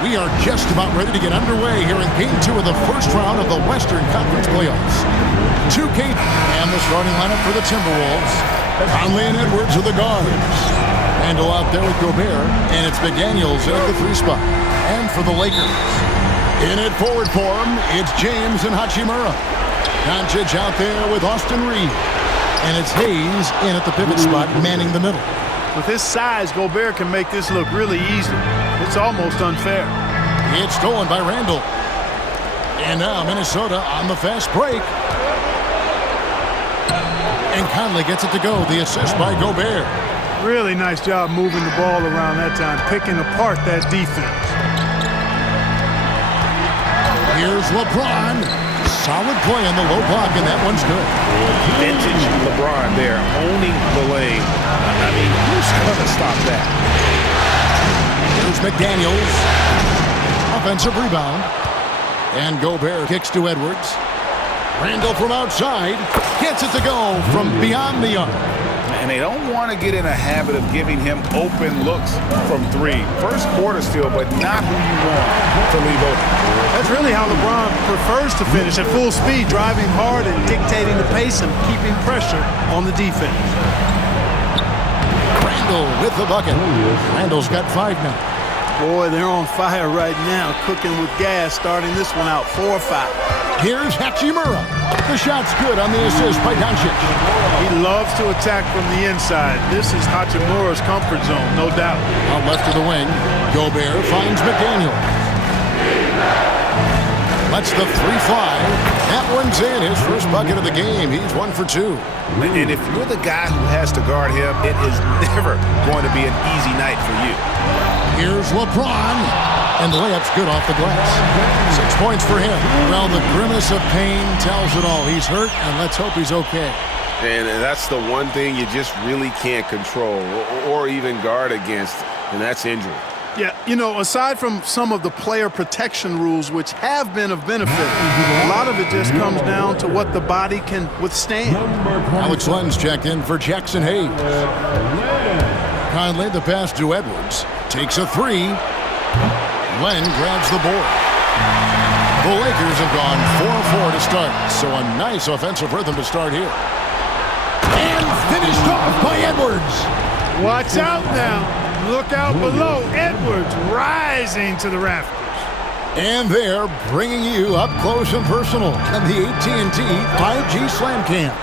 We are just about ready to get underway here in Game 2 of the first round of the Western Conference playoffs. 2K and the starting lineup for the Timberwolves. Conley and Edwards are the guards. Randall out there with Gobert, and it's McDaniels in at the 3 spot. And for the Lakers, in at forward form, it's James and Hachimura. Doncic out there with Austin Reeves. And it's Hayes in at the pivot spot, manning the middle. With his size, Gobert can make this look really easy. It's almost unfair. It's stolen by Randall. And now Minnesota on the fast break. And Conley gets it to go. The assist by Gobert. Really nice job moving the ball around that time, picking apart that defense. Here's LeBron. Solid play on the low block, and that one's good. Vintage LeBron there, owning the lane. I mean, who's going to stop that? Here's McDaniels. Offensive rebound. And Gobert kicks to Edwards. Randall from outside gets it to go from beyond the arc. And they don't want to get in a habit of giving him open looks from 3. First quarter still, but not who you want to leave open. That's really how LeBron prefers to finish, at full speed, driving hard and dictating the pace and keeping pressure on the defense. Randall with the bucket. Randall's got 5 now. Boy, they're on fire right now, cooking with gas, starting this one out 4-5. Here's Hachimura. The shot's good on the assist by Doncic. He loves to attack from the inside. This is Hachimura's comfort zone, no doubt. Out left of the wing, Gobert finds McDaniel. Lets the 3 fly. That one's in. His first bucket of the game. He's 1 for 2. And if you're the guy who has to guard him, it is never going to be an easy night for you. Here's LeBron. And the layup's good off the glass. 6 points for him. Well, the grimace of pain tells it all. He's hurt, and let's hope he's okay. And that's the one thing you just really can't control or even guard against, and that's injury. Yeah, you know, aside from some of the player protection rules, which have been of benefit, a lot of it just comes down to what the body can withstand. Alex Len's checked in for Jackson Hayes. Conley, the pass to Edwards. Takes a 3. Len grabs the board. The Lakers have gone 4-4 to start, so a nice offensive rhythm to start here. And finished off by Edwards. Watch out now. Look out below. Edwards rising to the rafters. And they're bringing you up close and personal on the AT&T 5G Slam Cam.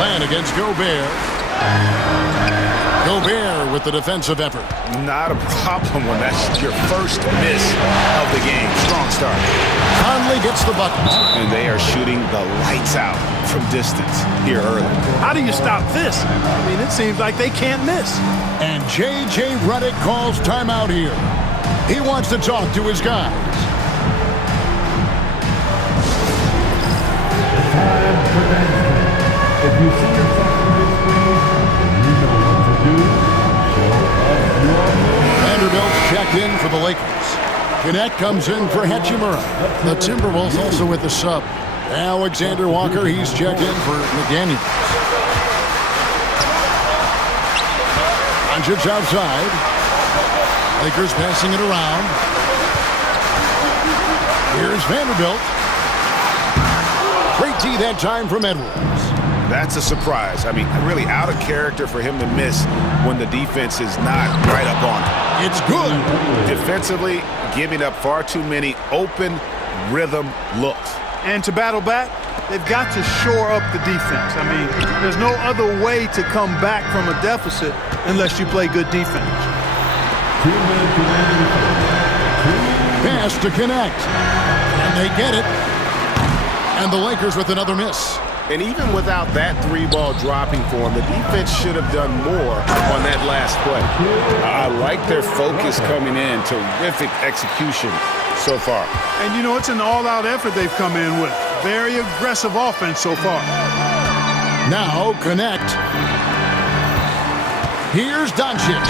Len against Gobert. Gobert with the defensive effort. Not a problem when that's your first miss of the game. Strong start. Conley gets the bucket. And they are shooting the lights out from distance here early. How do you stop this? I mean, it seems like they can't miss. And J.J. Redick calls timeout here. He wants to talk to his guys. If you see yourself on this screen, you know what to do. Show us your move. Vanderbilt's checked in for the Lakers. Connect comes in for Hachimura. The Timberwolves also with the sub. Alexander Walker, he's checked in for McDaniels. Doncic outside. Lakers passing it around. Here's Vanderbilt. Great D that time from Edwards. That's a surprise. I mean, really out of character for him to miss when the defense is not right up on him. It's good. Defensively, giving up far too many open rhythm looks. And to battle back, they've got to shore up the defense. I mean, there's no other way to come back from a deficit unless you play good defense. Pass to Connect. And they get it. And the Lakers with another miss. And even without that 3-ball dropping for him, the defense should have done more on that last play. I like their focus coming in. Terrific execution so far. And, you know, it's an all-out effort they've come in with. Very aggressive offense so far. Now Connect. Here's Doncic.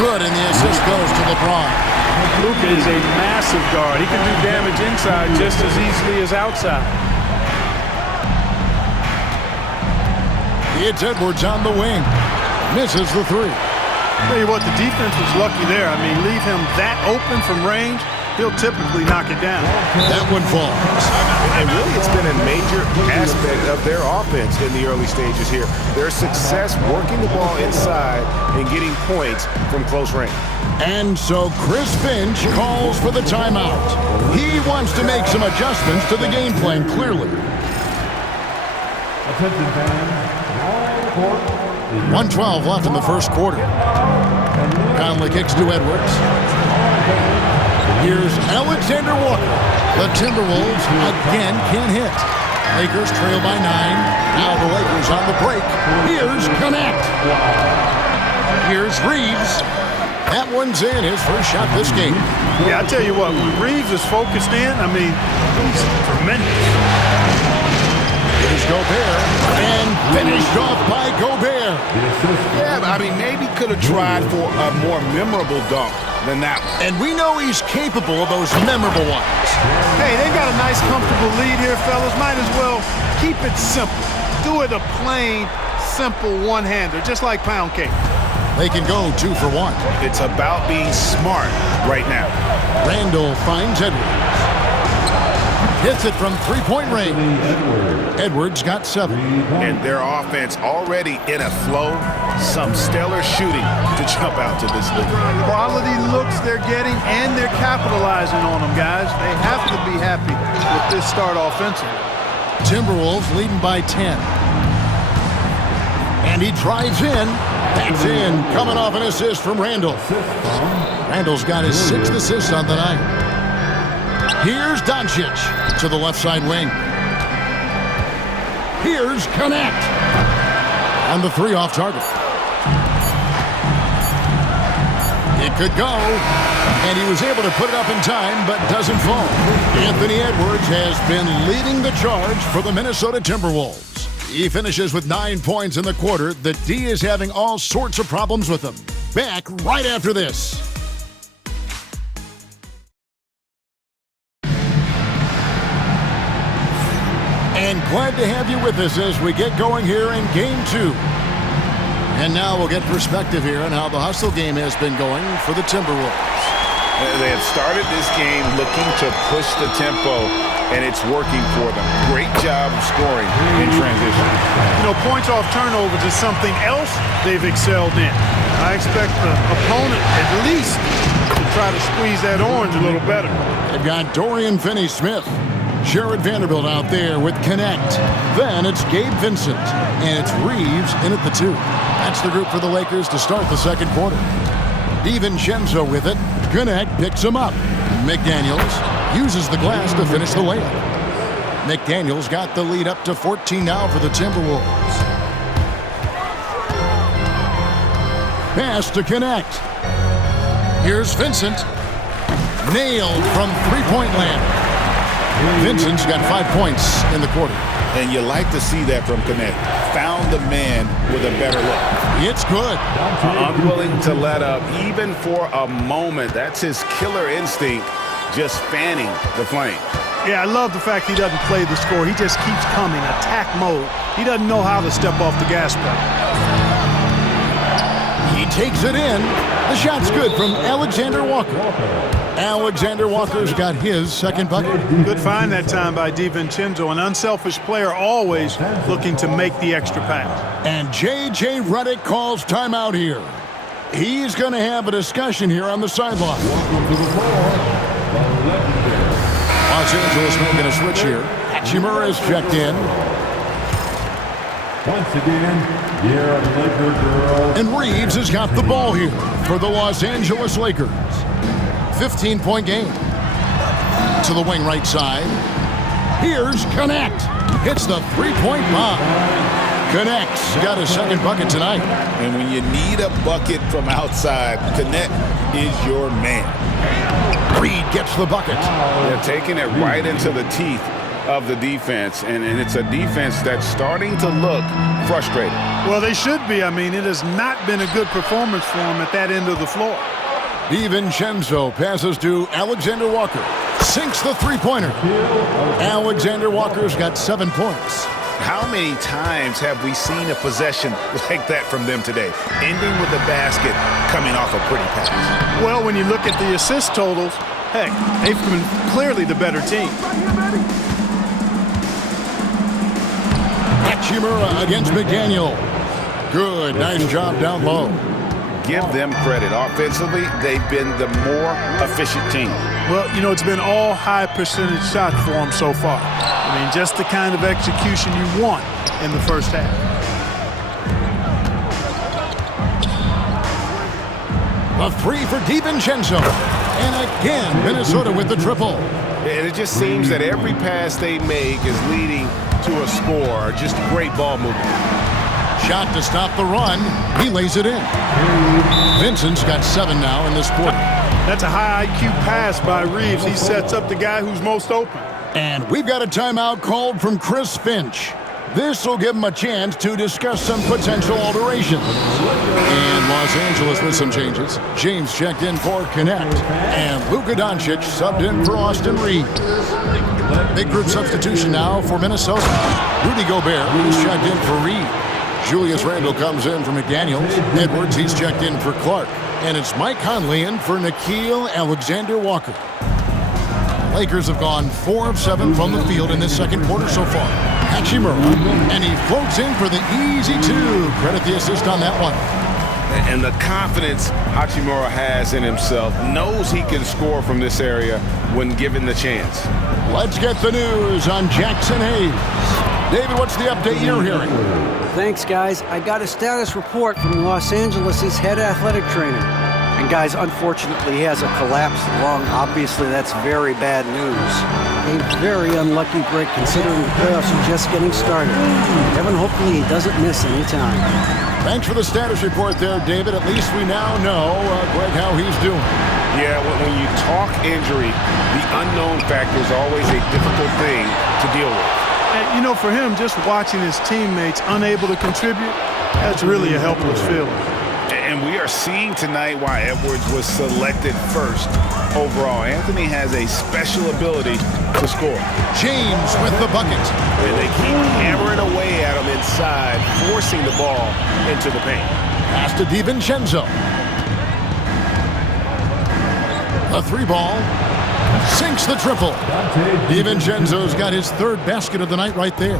Good, and the assist goes to LeBron. Luka is a massive guard. He can do damage inside just as easily as outside. It's Edwards on the wing. Misses the 3. Tell you what, the defense was lucky there. I mean, leave him that open from range, he'll typically knock it down. That one falls. And really, it's been a major aspect of their offense in the early stages here. Their success working the ball inside and getting points from close range. And so Chris Finch calls for the timeout. He wants to make some adjustments to the game plan, clearly. Attention fans, now court. 1:12 left in the first quarter. Conley kicks to Edwards. Here's Alexander Walker. The Timberwolves again can't hit. Lakers trail by 9. Now the Lakers on the break. Here's Connect. Here's Reeves. That one's in, his first shot this game. Yeah, I tell you what, when Reeves is focused in, I mean, he's tremendous. Here's Gobert. And finished off by Gobert. Yeah, but I mean, maybe could have tried for a more memorable dunk than that one. And we know he's capable of those memorable ones. Hey, they got a nice, comfortable lead here, fellas. Might as well keep it simple. Do it a plain, simple one-hander, just like pound cake. They can go 2 for 1. It's about being smart right now. Randall finds Edwards. Hits it from three-point range. Edwards got 7. And their offense already in a flow. Some stellar shooting to jump out to this league. Quality looks they're getting, and they're capitalizing on them, guys. They have to be happy with this start offensively. Timberwolves leading by 10. And he drives in. That's in, coming off an assist from Randall. Randall's got his 6th assist on the night. Here's Doncic to the left side wing. Here's Connect. And the 3 off target. It could go. And he was able to put it up in time, but doesn't fall. Anthony Edwards has been leading the charge for the Minnesota Timberwolves. He finishes with 9 points in the quarter. The D is having all sorts of problems with him. Back right after this. And glad to have you with us as we get going here in Game 2. And now we'll get perspective here on how the hustle game has been going for the Timberwolves. They have started this game looking to push the tempo, and it's working for them. Great job of scoring in transition. You know, points off turnovers is something else they've excelled in. I expect the opponent at least to try to squeeze that orange a little better. They've got Dorian Finney-Smith. Sherrod Vanderbilt out there with Connect. Then it's Gabe Vincent. And it's Reeves in at the 2. That's the group for the Lakers to start the second quarter. DiVincenzo with it. Connect picks him up. McDaniels uses the glass to finish the layup. McDaniels got the lead up to 14 now for the Timberwolves. Pass to Connect. Here's Vincent. Nailed from three-point land. Vincent's got 5 points in the quarter. And you like to see that from Connect. Found the man with a better look. It's good. Unwilling to let up even for a moment. That's his killer instinct, just fanning the flame. Yeah, I love the fact he doesn't play the score. He just keeps coming, attack mode. He doesn't know how to step off the gas pedal. He takes it in. The shot's good from Alexander Walker. Alexander Walker's got his second bucket. Good find that time by DiVincenzo. An unselfish player always looking to make the extra pass. And J.J. Redick calls timeout here. He's going to have a discussion here on the sideline. Los Angeles making a switch here. Hachimura is checked in. Once again, your Laker girls. And Reeves has got the ball here for the Los Angeles Lakers. 15-point game. To the wing right side. Here's Connect. Hits the three-point bomb. Connect's got his second bucket tonight. And when you need a bucket from outside, Connect is your man. Reed gets the bucket. They're taking it right into the teeth of the defense, and it's a defense that's starting to look frustrated. Well, they should be. I mean, it has not been a good performance for them at that end of the floor. DiVincenzo passes to Alexander Walker. Sinks the three-pointer. Alexander Walker's got 7 points. How many times have we seen a possession like that from them today, ending with a basket coming off a pretty pass? Well, when you look at the assist totals, heck, they've been clearly the better team. Hachimura against McDaniel. Good, nice job down low. Give them credit. Offensively, they've been the more efficient team. Well, you know, it's been all high percentage shots for them so far. I mean, just the kind of execution you want in the first half. A three for DiVincenzo. And again, Minnesota with the triple. And it just seems that every pass they make is leading to a score. Just great ball movement. Shot to stop the run. He lays it in. Vincent's got 7 now in this quarter. That's a high IQ pass by Reeves. He sets up the guy who's most open. And we've got a timeout called from Chris Finch. This will give him a chance to discuss some potential alterations. And Los Angeles with some changes. James checked in for Connect. And Luka Doncic subbed in for Austin Reeves. Big group substitution now for Minnesota. Rudy Gobert is checked in for Reeves. Julius Randle comes in for McDaniels. Edwards, he's checked in for Clark. And it's Mike Conley in for Nickeil Alexander-Walker. Lakers have gone 4 of 7 from the field in this second quarter so far. Hachimura, and he floats in for the easy 2. Credit the assist on that one. And the confidence Hachimura has in himself, knows he can score from this area when given the chance. Let's get the news on Jackson Hayes. David, what's the update you're hearing? Thanks, guys. I got a status report from Los Angeles' head athletic trainer. And, guys, unfortunately, he has a collapsed lung. Obviously, that's very bad news. A very unlucky break considering the playoffs are just getting started. Kevin, hopefully he doesn't miss any time. Thanks for the status report there, David. At least we now know, Greg, how he's doing. Yeah, when you talk injury, the unknown factor is always a difficult thing to deal with. And, you know, for him, just watching his teammates unable to contribute, that's really a helpless feeling. And we are seeing tonight why Edwards was selected first overall. Anthony has a special ability to score. James with the bucket. And they keep hammering away at him inside, forcing the ball into the paint. Pass to DiVincenzo. A 3 ball. Sinks the triple. DiVincenzo's got his 3rd basket of the night right there.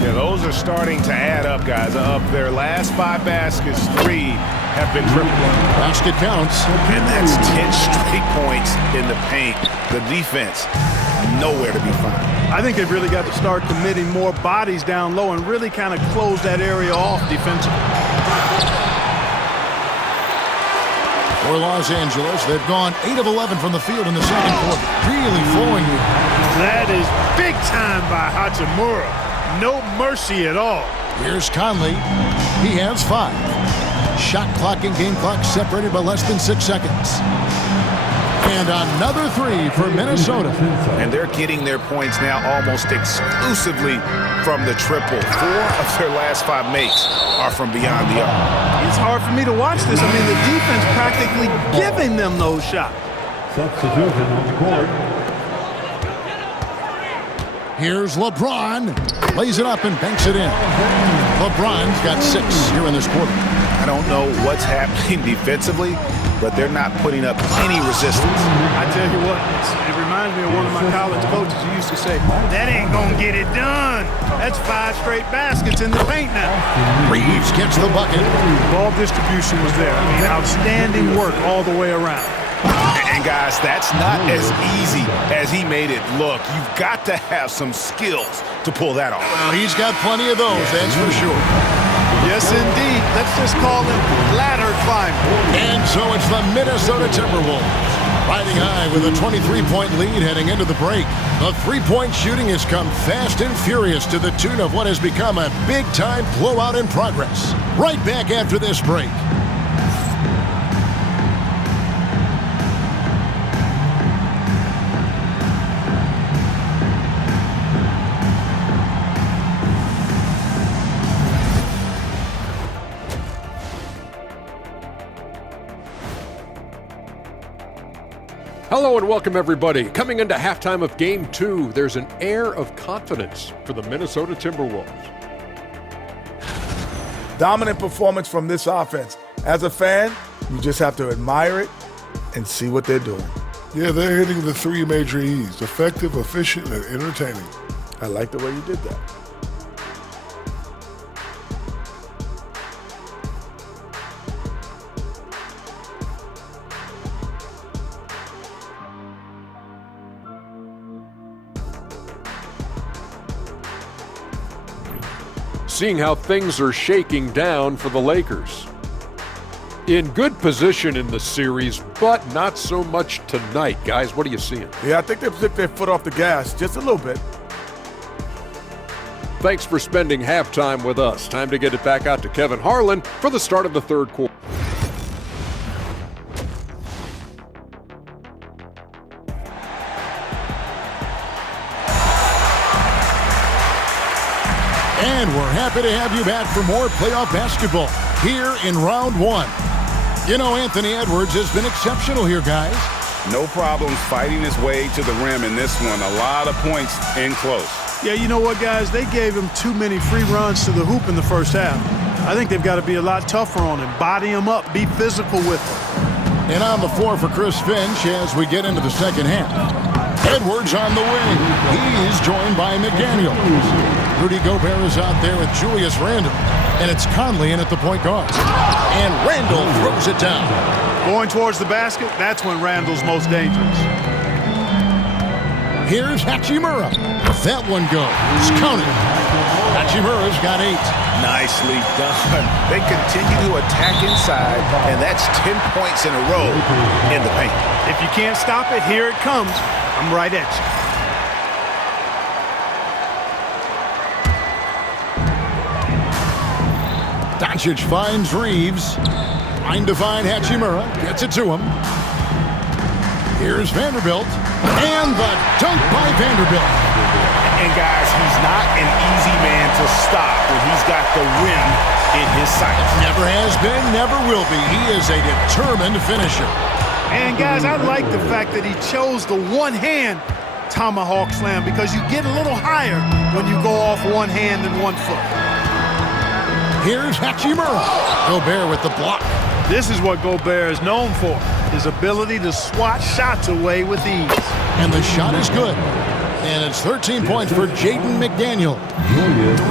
Yeah, those are starting to add up, guys. Of their last 5 baskets, 3 have been triple. Basket counts. And that's 10 straight points in the paint. The defense, nowhere to be found. I think they've really got to start committing more bodies down low and really kind of close that area off defensively. For Los Angeles, they've gone 8 of 11 from the field in the second quarter. Really flowing here. That is big time by Hachimura. No mercy at all. Here's Conley. He has 5. Shot clock and game clock separated by less than 6 seconds. And another 3 for Minnesota. And they're getting their points now almost exclusively from the triple. 4 of their last 5 makes are from beyond the arc. It's hard for me to watch this. I mean, the defense practically giving them those shots. Substitution on the court. Here's LeBron. Lays it up and banks it in. LeBron's got 6 here in this quarter. I don't know what's happening defensively, but they're not putting up any resistance. I tell you what, it reminds me of one of my college coaches who used to say, that ain't gonna get it done. That's 5 straight baskets in the paint now. Reeves gets the bucket. Ball distribution was there. I mean, outstanding work all the way around. And guys, that's not as easy as he made it look. You've got to have some skills to pull that off. Well, he's got plenty of those, that's for sure. Yes, indeed. Let's just call it ladder climbing. And so it's the Minnesota Timberwolves riding high with a 23-point lead heading into the break. The 3-point shooting has come fast and furious to the tune of what has become a big-time blowout in progress. Right back after this break. Hello and welcome everybody. Coming into halftime of Game 2, there's an air of confidence for the Minnesota Timberwolves. Dominant performance from this offense. As a fan, you just have to admire it and see what they're doing. Yeah, they're hitting the 3 major E's: effective, efficient, and entertaining. I like the way you did that. Seeing how things are shaking down for the Lakers. In good position in the series, but not so much tonight. Guys, what are you seeing? Yeah, I think they've took their foot off the gas just a little bit. Thanks for spending halftime with us. Time to get it back out to Kevin Harlan for the start of the third quarter. And we're happy to have you back for more playoff basketball here in round 1. You know, Anthony Edwards has been exceptional here, guys. No problems fighting his way to the rim in this one. A lot of points in close. Yeah, you know what, guys? They gave him too many free runs to the hoop in the first half. I think they've got to be a lot tougher on him. Body him up. Be physical with him. And on the floor for Chris Finch as we get into the second half. Edwards on the wing. He's joined by McDaniel. Rudy Gobert is out there with Julius Randle. And it's Conley in at the point guard. And Randle throws it down. Going towards the basket, that's when Randle's most dangerous. Here's Hachimura. That one goes. Counted. Hachimura's got 8. Nicely done. They continue to attack inside, and that's 10 points in a row in the paint. If you can't stop it, here it comes. I'm right at you. Doncic finds Reeves. Trying to find Hachimura. Gets it to him. Here's Vanderbilt. And the dunk by Vanderbilt. And guys, he's not an easy man to stop when he's got the rim in his sights. Never has been, never will be. He is a determined finisher. And guys, I like the fact that he chose the one-hand tomahawk slam because you get a little higher when you go off one hand and 1 foot. Here's Hachimura. Gobert with the block. This is what Gobert is known for, his ability to swat shots away with ease. And the shot is good. And it's 13 points for Jaden McDaniel.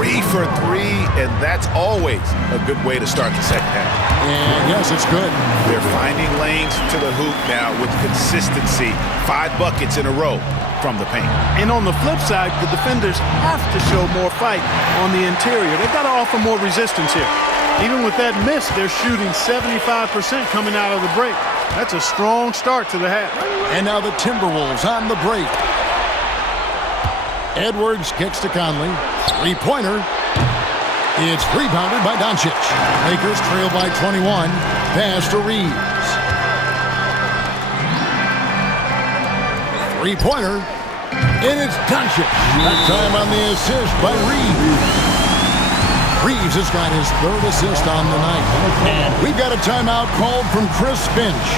3 for 3, and that's always a good way to start the second half. And yes, it's good. They're finding lanes to the hoop now with consistency. 5 buckets in a row from the paint. And on the flip side, the defenders have to show more fight on the interior. They've got to offer more resistance here. Even with that miss, they're shooting 75% coming out of the break. That's a strong start to the half. And now the Timberwolves on the break. Edwards kicks to Conley. 3-pointer. It's rebounded by Doncic. Lakers trail by 21. Pass to Reeves. 3-pointer. And it's Doncic. That time on the assist by Reeves. Reeves has got his 3rd assist on the night. And we've got a timeout called from Chris Finch.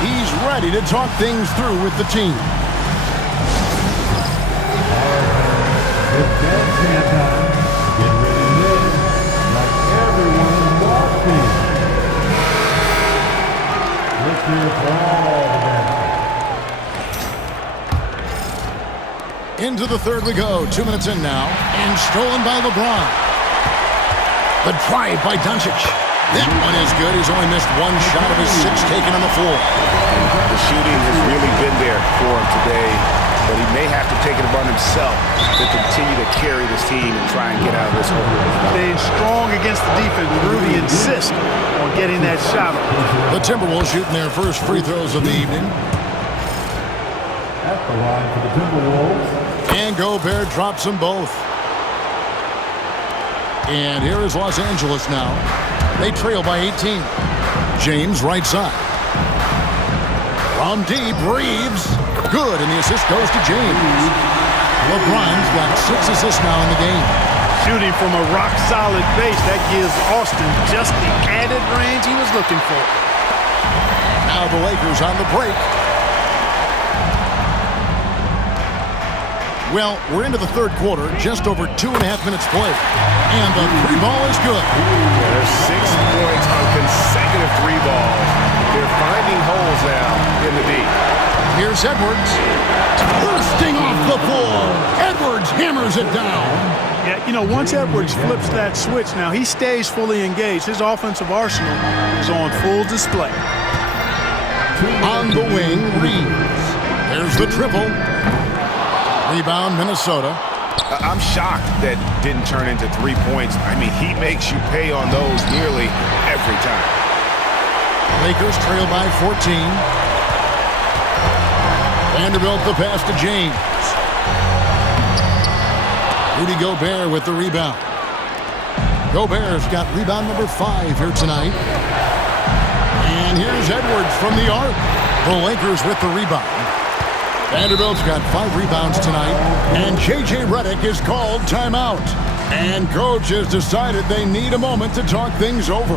He's ready to talk things through with the team. It's that time. Get ready to live like everyone watching. Let's hear it for all the best. Into the third we go. 2 minutes in now. And stolen by LeBron. The drive by Doncic. That one is good. He's only missed 1 shot of his 6 taken on the floor. The shooting has really been there for him today, but he may have to take it upon himself to continue to carry this team and try and get out of this one. Staying strong against the defense. Rudy insists on getting that shot off. The Timberwolves shooting their first free throws of the evening. At the line for the Timberwolves. And Gobert drops them both. And here is Los Angeles now. They trail by 18. James right side. From deep, Reeves. Good, and the assist goes to James. LeBron's got 6 assists now in the game. Shooting from a rock-solid base, that gives Austin just the added range he was looking for. Now the Lakers on the break. Well, we're into the third quarter, just over 2.5 minutes played. And the three ball is good. Yeah, there's 6 points on consecutive three balls. They're finding holes now in the D. Here's Edwards. Bursting off the floor. Edwards hammers it down. Yeah, you know, once Edwards flips that switch, now he stays fully engaged. His offensive arsenal is on full display. On the wing, Reeves. There's the triple. Rebound, Minnesota. I'm shocked that didn't turn into 3 points. I mean, he makes you pay on those nearly every time. Lakers trail by 14. Vanderbilt the pass to James. Rudy Gobert with the rebound. Gobert's got rebound number 5 here tonight. And here's Edwards from the arc. The Lakers with the rebound. Vanderbilt's got 5 rebounds tonight. And J.J. Redick is called timeout. And coach has decided they need a moment to talk things over.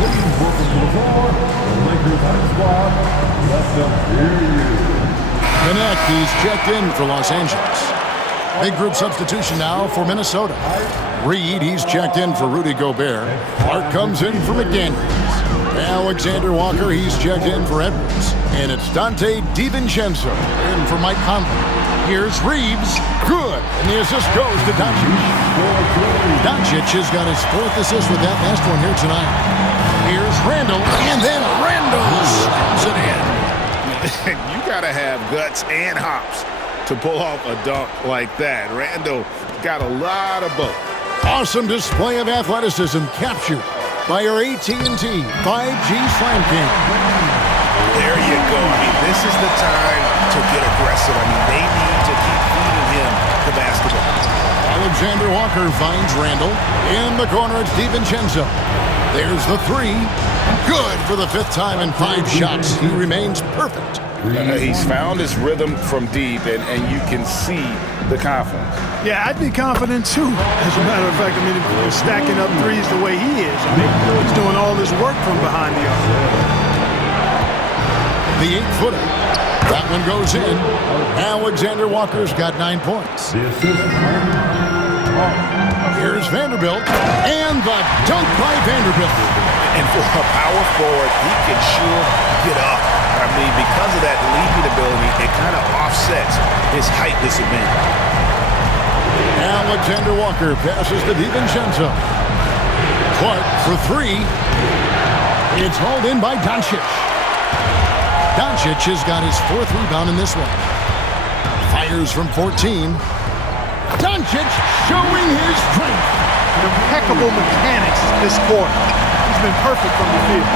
Please welcome to the floor, the Lakers home squad. Let them hear you. Connect, he's checked in for Los Angeles. Big group substitution now for Minnesota. Reed, he's checked in for Rudy Gobert. Clark comes in for McDaniels. Alexander Walker, he's checked in for Edwards. And it's Dante DiVincenzo in for Mike Conley. Here's Reeves. Good. And the assist goes to Doncic. Doncic has got his 4th assist with that last one here tonight. Here's Randall. And then Randall slams it in. You got to have guts and hops to pull off a dunk like that. Randall got a lot of both. Awesome display of athleticism captured by our AT&T 5G Slam Cam. There you go. I mean, this is the time to get aggressive. I mean, they need to keep feeding him the basketball. Alexander Walker finds Randall. In the corner, it's DiVincenzo. There's the 3. Good for the 5th time in 5 shots. He remains perfect. He's found his rhythm from deep, and you can see the confidence. Yeah, I'd be confident too. As a matter of fact, I mean, if you're stacking up threes the way he is, I mean, he's doing all this work from behind the arc. The 8-footer. That one goes in. Alexander Walker's got 9 points. The assist. Here's Vanderbilt. And the dunk by Vanderbilt. And for a power forward, he can sure get up. I mean, because of that leaping ability, it kind of offsets his height disadvantage. Alexander Walker passes to DiVincenzo. Clark for 3. It's hauled in by Doncic. Doncic has got his 4th rebound in this one. Fires from 14. Doncic showing his strength. Impeccable mechanics this quarter. He's been perfect from the field.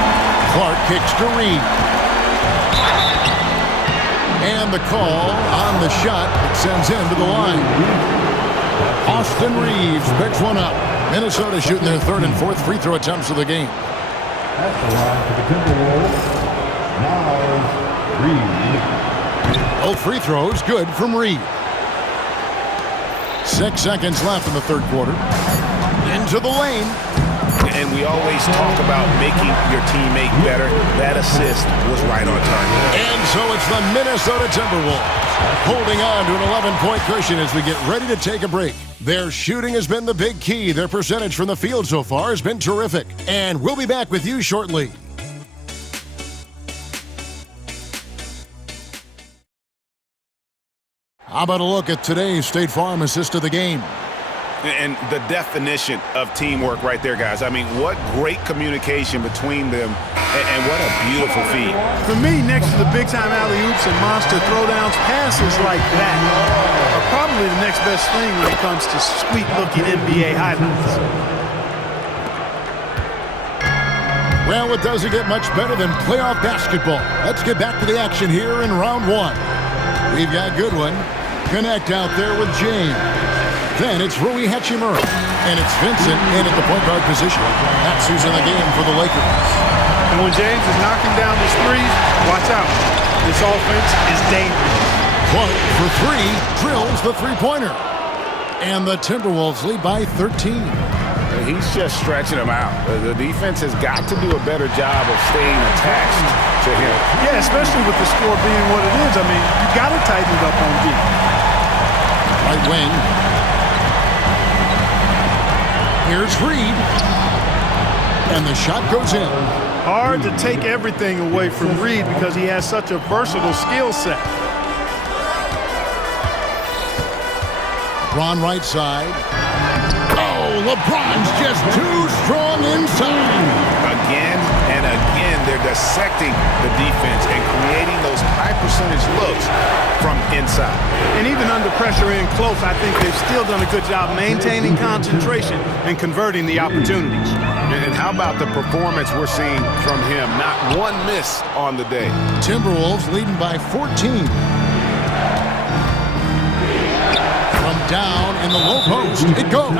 Clark kicks to Reed. And the call on the shot that sends him to the line. Austin Reeves picks one up. Minnesota shooting their 3rd and 4th free throw attempts of the game. That's the line for the Timberwolves. Miles Reed. Both free throws good from Reed. 6 seconds left in the 3rd quarter. Into the lane. And we always talk about making your teammate better. That assist was right on target. And so it's the Minnesota Timberwolves holding on to an 11-point cushion as we get ready to take a break. Their shooting has been the big key. Their percentage from the field so far has been terrific. And we'll be back with you shortly. How about a look at today's State Farm assist of the game? And the definition of teamwork right there, guys. I mean, what great communication between them, and what a beautiful feed. For me, next to the big-time alley-oops and monster throwdowns, passes like that are probably the next best thing when it comes to sweet-looking NBA highlights. Well, it doesn't get much better than playoff basketball. Let's get back to the action here in round 1. We've got Goodwin. Connect out there with James. Then it's Rui Hachimura. And it's Vincent in at the point guard position. That's who's in the game for the Lakers. And when James is knocking down these threes, watch out. This offense is dangerous. Clark for 3 drills the three-pointer. And the Timberwolves lead by 13. He's just stretching him out. The defense has got to do a better job of staying attached to him. Yeah, especially with the score being what it is. I mean, you got to tighten it up on deep. Right wing. Here's Reed. And the shot goes in. Hard to take everything away from Reed because he has such a versatile skill set. LeBron right side. Oh, LeBron's just too strong inside. Again and again, they're dissecting the defense and creating those high percentage looks from inside. And even under pressure in close, I think they've still done a good job maintaining concentration and converting the opportunities. And how about the performance we're seeing from him? Not one miss on the day. Timberwolves leading by 14. From down in the low post, it goes.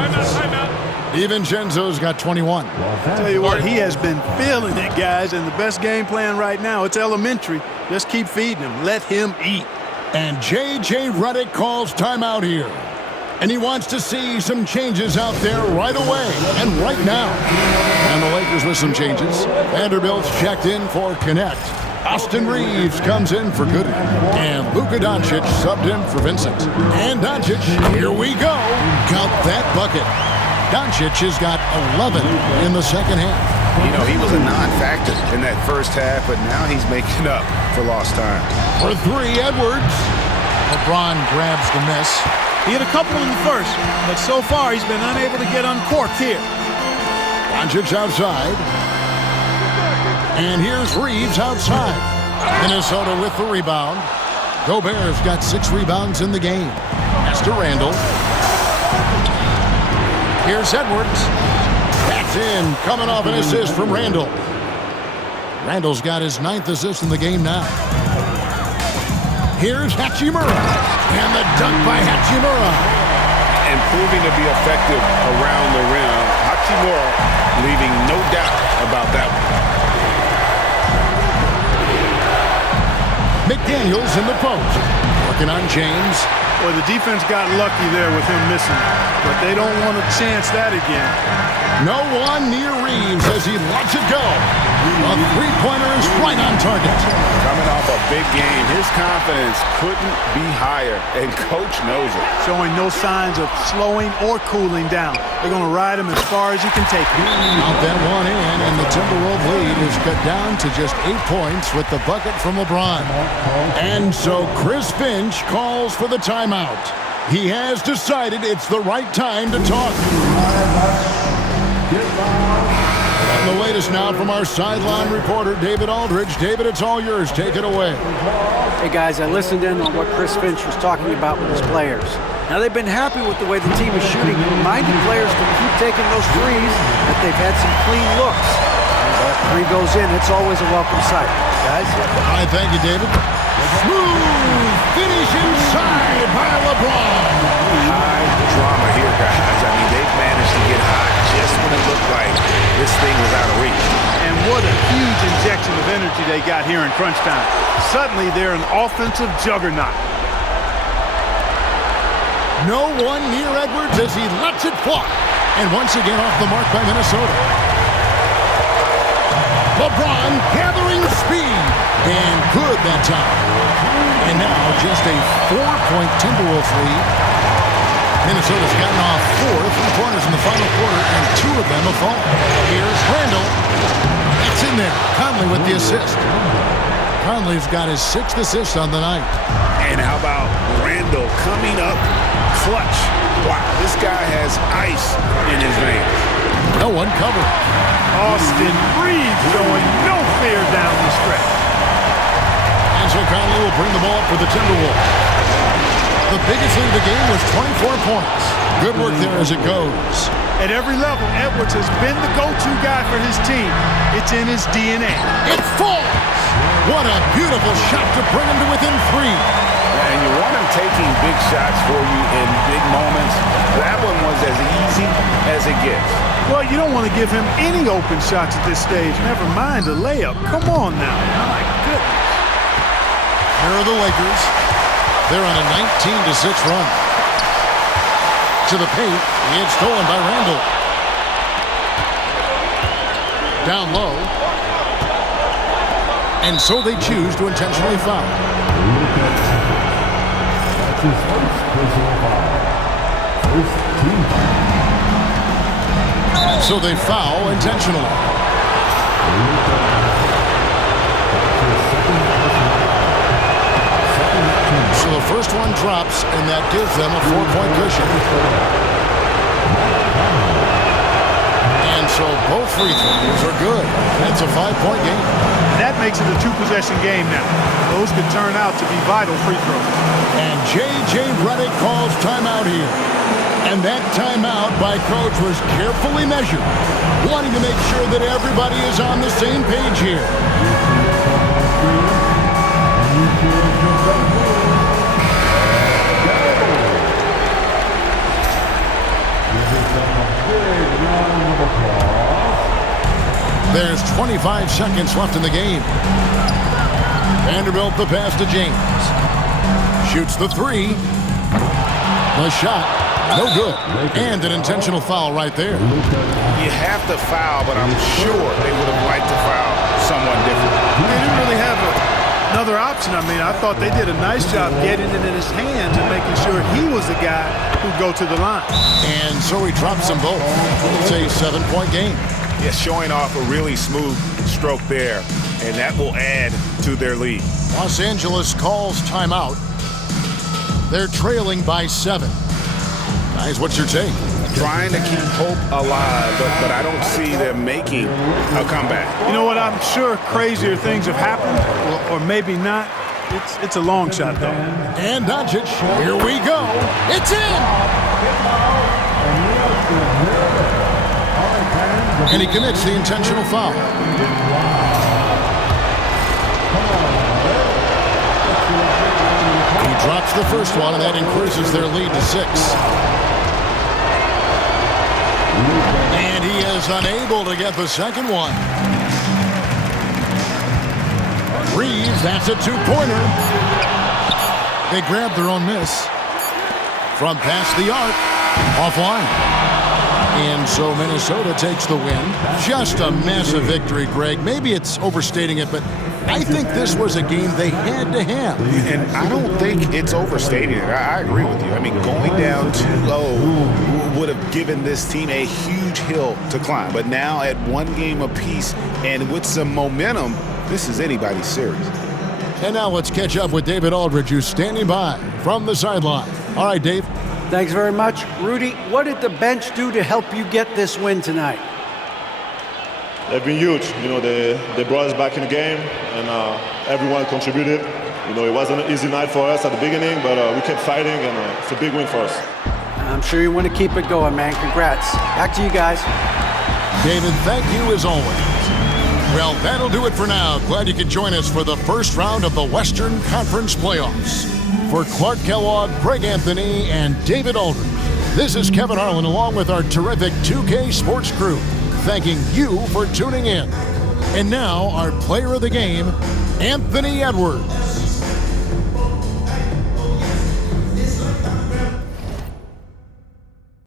DiVincenzo's got 21. Tell you what, he has been feeling it, guys, and the best game plan right now, it's elementary. Just keep feeding him. Let him eat. And J.J. Redick calls timeout here. And he wants to see some changes out there right away and right now. And the Lakers with some changes. Vanderbilt's checked in for Connect. Austin Reeves comes in for Goodwin. And Luka Doncic subbed in for Vincent. And Doncic, here we go. Count that bucket. Doncic has got 11 in the second half. You know, he was a non-factor in that first half, but now he's making up for lost time. For three, Edwards. LeBron grabs the miss. He had a couple in the first, but so far he's been unable to get uncorked here. Doncic outside. And here's Reeves outside. Minnesota with the rebound. Gobert's got 6 rebounds in the game. Pass to Randall. Here's Edwards. That's in. Coming off an assist from Randall. Randall's got his 9th assist in the game now. Here's Hachimura. And the dunk by Hachimura. And proving to be effective around the rim. Hachimura leaving no doubt about that one. McDaniels in the post. Working on James. Well, the defense got lucky there with him missing, but they don't want to chance that again. No one near Reeves as he lets it go. A three-pointer is right on target. Coming off a big game, his confidence couldn't be higher, and Coach knows it. Showing no signs of slowing or cooling down. They're going to ride him as far as you can take him. Out that one in, and the Timberwolves lead is cut down to just 8 points with the bucket from LeBron. And so Chris Finch calls for the timeout. He has decided it's the right time to talk. And the latest now from our sideline reporter, David Aldridge. David, it's all yours. Take it away. Hey, guys, I listened in on what Chris Finch was talking about with his players. Now, they've been happy with the way the team is shooting, reminding players to keep taking those threes, that they've had some clean looks. And that three goes in, it's always a welcome sight. Guys? All right, thank you, David. Smooth finish inside by LeBron. High drama here, guys. I mean, they've managed to get hot just when it looked like this thing was out of reach. And what a huge injection of energy they got here in crunch time. Suddenly, they're an offensive juggernaut. No one near Edwards as he lets it fly. And once again off the mark by Minnesota. LeBron gathering speed. And good that time. And now just a 4-point Timberwolves lead. Minnesota's gotten off 4 3-pointers in the final quarter, and 2 of them have fallen. Here's Randall. That's in there. Conley with the assist. Conley's got his 6th assist on the night. And how about Randall coming up clutch? Wow, this guy has ice in his veins. No one covered. Austin Reeves showing no fear down the stretch. And so Conley will bring the ball up for the Timberwolves. The biggest lead of the game was 24 points. Good work there as it goes. At every level, Edwards has been the go-to guy for his team. It's in his DNA. It falls! What a beautiful shot to bring him to within 3. And you want him taking big shots for you in big moments. That one was as easy as it gets. Well, you don't want to give him any open shots at this stage. Never mind a layup. Come on now. My goodness. Here are the Lakers. They're on a 19-6 run. To the paint, it's stolen by Randall. down low. And so they choose to intentionally foul. That's his first personal foul. First team foul. And so they foul intentionally. So the first one drops, and that gives them a 4-point cushion. And so both free throws are good. That's a 5-point game. That makes it a 2-possession game now. Those could turn out to be vital free throws. And J.J. Redick calls timeout here. And that timeout by Coach was carefully measured, wanting to make sure that everybody is on the same page here. There's 25 seconds left in the game. Vanderbilt the pass to James. Shoots the three. The shot, no good. And an intentional foul right there. You have to foul, but I'm sure they would have liked to foul someone different. They didn't really have another option. I mean, I thought they did a nice job getting it in his hands and making sure he was the guy who'd go to the line. And so he drops them both. It's a 7-point game. Yeah, showing off a really smooth stroke there, and that will add to their lead. Los Angeles calls timeout. They're trailing by 7. Guys, what's your take? Trying to keep hope alive, but I don't see them making a comeback. You know what? I'm sure crazier things have happened, or maybe not. It's a long shot, though. And Doncic, here we go. It's in! And he commits the intentional foul. He drops the first one, and that increases their lead to 6. And he is unable to get the second one. Reeves, that's a 2-pointer. They grab their own miss. From past the arc, offline. And so Minnesota takes the win. Just a massive victory, Greg. Maybe it's overstating it, but I think this was a game they had to have. And I don't think it's overstating it. I agree with you. I mean, going down 2-0 would have given this team a huge hill to climb. But now at 1 game apiece and with some momentum, this is anybody's series. And now let's catch up with David Aldridge, who's standing by from the sideline. All right, Dave. Thanks very much. Rudy, what did the bench do to help you get this win tonight? They've been huge. You know, they brought us back in the game, and everyone contributed. You know, it wasn't an easy night for us at the beginning, but we kept fighting, and it's a big win for us. I'm sure you want to keep it going, man. Congrats. Back to you guys. David, thank you as always. Well, that'll do it for now. Glad you could join us for the first round of the Western Conference Playoffs. For Clark Kellogg, Greg Anthony, and David Aldridge, this is Kevin Harlan along with our terrific 2K Sports crew, thanking you for tuning in. And now, our player of the game, Anthony Edwards.